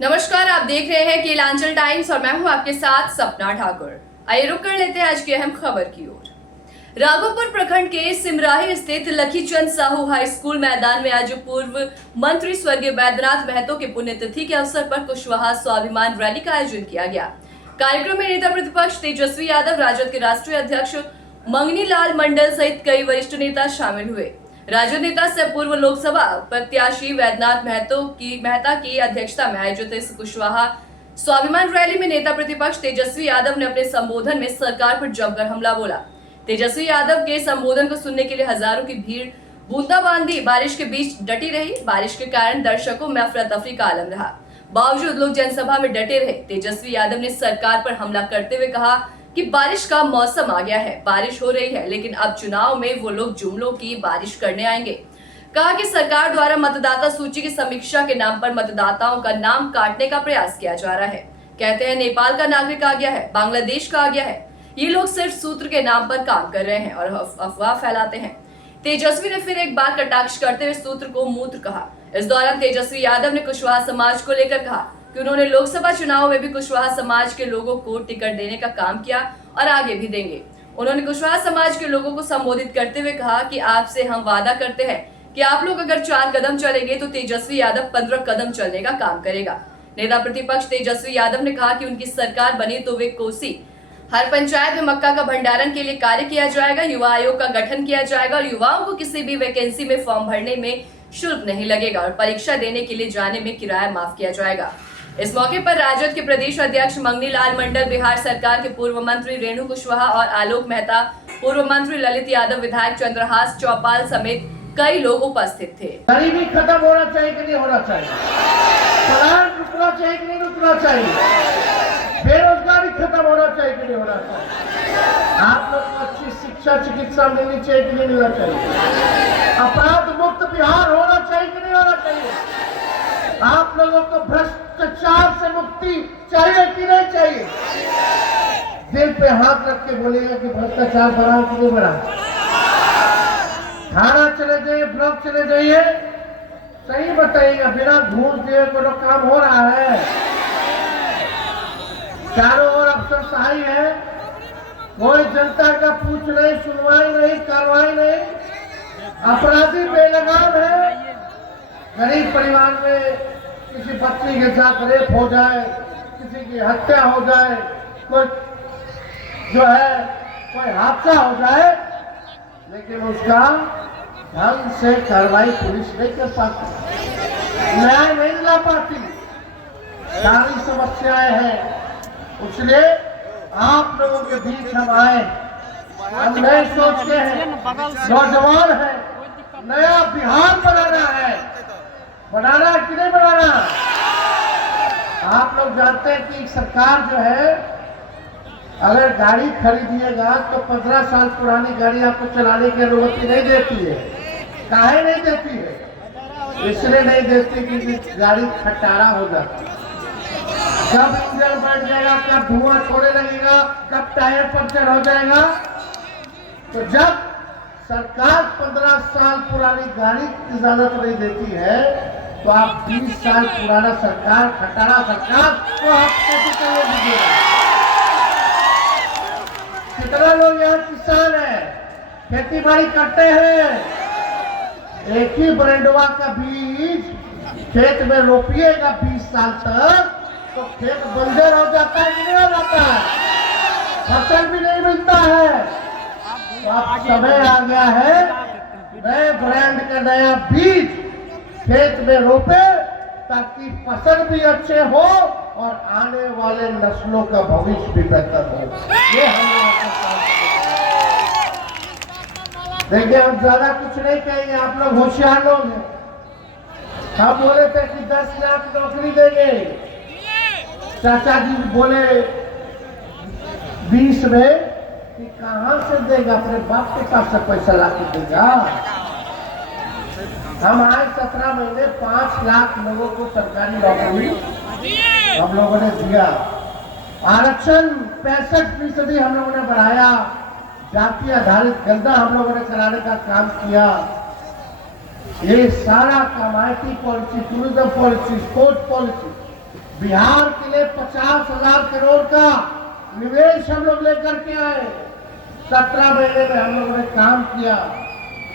नमस्कार, आप देख रहे हैं केलांचल टाइम्स और मैं हूं आपके साथ सपना ठाकुर। आइए रुक कर लेते हैं आज की अहम खबर की ओर। राघोपुर प्रखंड के सिमराही स्थित लखीचंद साहू हाई स्कूल मैदान में आज पूर्व मंत्री स्वर्गीय वैद्यनाथ महतो के पुण्यतिथि के अवसर पर कुशवाहा स्वाभिमान रैली का आयोजन किया गया। कार्यक्रम में नेता प्रतिपक्ष तेजस्वी यादव, राजद के राष्ट्रीय अध्यक्ष मंगनी लाल मंडल सहित कई वरिष्ठ नेता शामिल हुए। राजद नेता से पूर्व लोकसभा प्रत्याशी वैद्यनाथ मेहता की अध्यक्षता में आयोजित इस कुशवाहा स्वाभिमान रैली में नेता प्रतिपक्ष तेजस्वी यादव ने अपने संबोधन में सरकार पर जमकर हमला बोला। तेजस्वी यादव के संबोधन को सुनने के लिए हजारों की भीड़ बूंदाबांदी बारिश के बीच डटी रही। बारिश के कारण दर्शकों में अफरा तफरी का आलम रहा, बावजूद लोग जनसभा में डटे रहे। तेजस्वी यादव ने सरकार पर हमला करते हुए कहा कि बारिश का मौसम आ गया है, बारिश हो रही है, लेकिन अब चुनाव में वो लोग जुमलों की बारिश करने आएंगे। कहा कि सरकार द्वारा मतदाता सूची की समीक्षा के नाम पर मतदाताओं का नाम काटने का प्रयास किया जा रहा है। कहते हैं नेपाल का नागरिक आ गया है, बांग्लादेश का आ गया है। ये लोग सिर्फ सूत्र के नाम पर काम कर रहे हैं और अफवाह फैलाते हैं। तेजस्वी ने फिर एक बार कटाक्ष करते हुए सूत्र को मूत्र कहा। इस दौरान तेजस्वी यादव ने कुशवाहा समाज को लेकर कहा कि उन्होंने लोकसभा चुनाव में भी कुशवाहा समाज के लोगों को टिकट देने का काम किया और आगे भी देंगे। उन्होंने कुशवाहा समाज के लोगों को संबोधित करते हुए कहा कि आपसे हम वादा करते हैं कि आप लोग अगर 4 कदम चलेंगे तो तेजस्वी यादव 15 कदम चलने का काम करेगा। नेता प्रतिपक्ष तेजस्वी यादव ने कहा कि उनकी सरकार बनी तो वे कोसी हर पंचायत में मक्का का भंडारण के लिए कार्य किया जाएगा, युवा आयोग का गठन किया जाएगा और युवाओं को किसी भी वैकेंसी में फॉर्म भरने में शुल्क नहीं लगेगा और परीक्षा देने के लिए जाने में किराया माफ किया जाएगा। इस मौके पर राजद के प्रदेश अध्यक्ष मंगनी लाल मंडल, बिहार सरकार के पूर्व मंत्री रेणु कुशवाहा और आलोक मेहता, पूर्व मंत्री ललित यादव, विधायक चंद्रहास चौपाल समेत कई लोग उपस्थित थे। गरीबी खत्म होना चाहिए कि नहीं होना चाहिए? पलायन रुकना चाहिए कि नहीं रुकना चाहिए? बेरोजगारी खत्म होना चाहिए कि नहीं होना चाहिए? आप लोग को अच्छी शिक्षा चिकित्सा मिलनी चाहिए कि नहीं मिलना चाहिए? अपराध मुक्त बिहार होना चाहिए कि नहीं होना चाहिए? आप लोगों को भ्रष्टाचार से मुक्ति चाहिए कि नहीं चाहिए? दिल पे हाथ रख के बोलेगा कि भ्रष्टाचार बढ़ाओ कि नहीं बढ़ाओ? थाना चले जाइए, ब्लॉक चले जाइए, सही बताइएगा, बिना घूस दिए कोई काम हो रहा है? चारों ओर अफसरशाही है, कोई जनता का पूछ नहीं, सुनवाई नहीं, कार्रवाई नहीं, अपराधी बेलगाम है। गरीब परिवार में किसी बच्ची के साथ रेप हो जाए, किसी की हत्या हो जाए, कोई जो है कोई हादसा हो जाए, लेकिन उसका ढंग से कार्रवाई पुलिस नहीं कर पाती, न्याय नहीं दिला पाती, सारी समस्याएं हैं। इसलिए आप लोगों के बीच हम आए, हम नए सोच के हैं, नौजवान है, नया बिहार बनाना है। बनाना कि नहीं बनाना? आप लोग जानते हैं कि सरकार जो है, अगर गाड़ी खरीदिएगा तो 15 साल पुरानी गाड़ी आपको चलाने की अनुमति नहीं देती है। काहे नहीं देती है? इसलिए नहीं देती कि गाड़ी खटारा हो जाती है। कब इंजन बैठ जाएगा, कब धुआं छोड़ने लगेगा, कब टायर पंचर हो जाएगा। तो जब सरकार 15 साल पुरानी गाड़ी की इजाजत नहीं देती है, तो आप 20 साल पुराना सरकार, खटारा सरकार को आप कैसे चलने दीजिएगा? कितना लोग यहाँ किसान है, खेती बाड़ी करते हैं, एक ही ब्रांडवा का बीज खेत में रोपिएगा 20 साल तक तो खेत बंजर हो जाता है कि नहीं हो जाता है? फसल भी नहीं मिलता है। तो अब समय आ गया है, नए ब्रांड का नया बीज खेत में रोपे ताकि फसल भी अच्छे हो और आने वाले नस्लों का भविष्य भी बेहतर हो। ये हम देखिए, हम ज्यादा कुछ नहीं कहेंगे, आप लोग होशियार लोग हैं। हम बोले थे कि 10 लाख नौकरी देंगे, चाचा जी बोले 20 में कि कहां से देगा, अपने बाप के पास से पैसा ला के देगा। हम आज 17 महीने 5 लाख लोगों को सरकारी नौकरी हम लोगों ने दिया। आरक्षण 65% हम लोगों ने बढ़ाया। जाति आधारित गंदा हम लोगों ने कराने का काम किया। ये सारा काम IT policy, tourism policy, sports policy, Bihar के लिए 50,000 करोड़ का निवेश हम लोग लेकर के आए। 17 महीने में हम लोगों ने काम किया,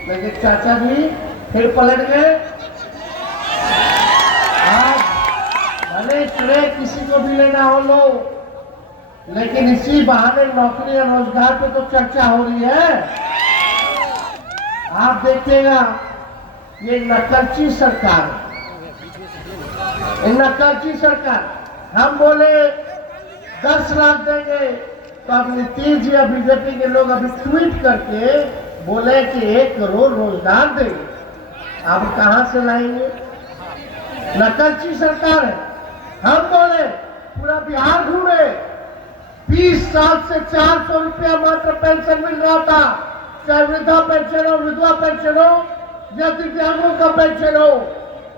लेकिन चाचा जी फिर पलट गए। आज भले चुने किसी को भी लेना हो लो, लेकिन इसी बहाने नौकरी और रोजगार पे तो चर्चा हो रही है। आप देखिएगा, ये नकलची सरकार है, ये नकलची सरकार। हम बोले 10 लाख देंगे, तो अब नीतीश जी और बीजेपी के लोग अभी ट्वीट करके बोले कि 1 करोड़ रोजगार देंगे। अब कहां से लाएंगे? नकलची सरकार है। हम बोले पूरा बिहार घूमे, 20 साल से 400 रुपया मात्र पेंशन मिल रहा था, चाहे वृद्धा पेंशन हो, विधवा पेंशन हो या दिव्यांगों का पेंशन हो।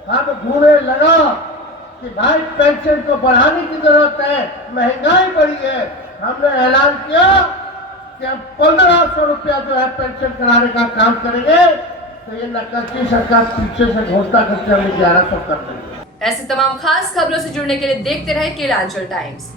हम घूमे लगा कि भाई पेंशन को बढ़ाने की जरूरत है, महंगाई बढ़ी है। हमने ऐलान किया कि अब 1500 रुपया जो है पेंशन कराने का काम करेंगे। तो ये नकलची सरकार पीछे से घोषणा करके हमें 1100 कर देंगे। ऐसे तमाम खास खबरों से जुड़ने के लिए देखते रहे केलांचल टाइम्स।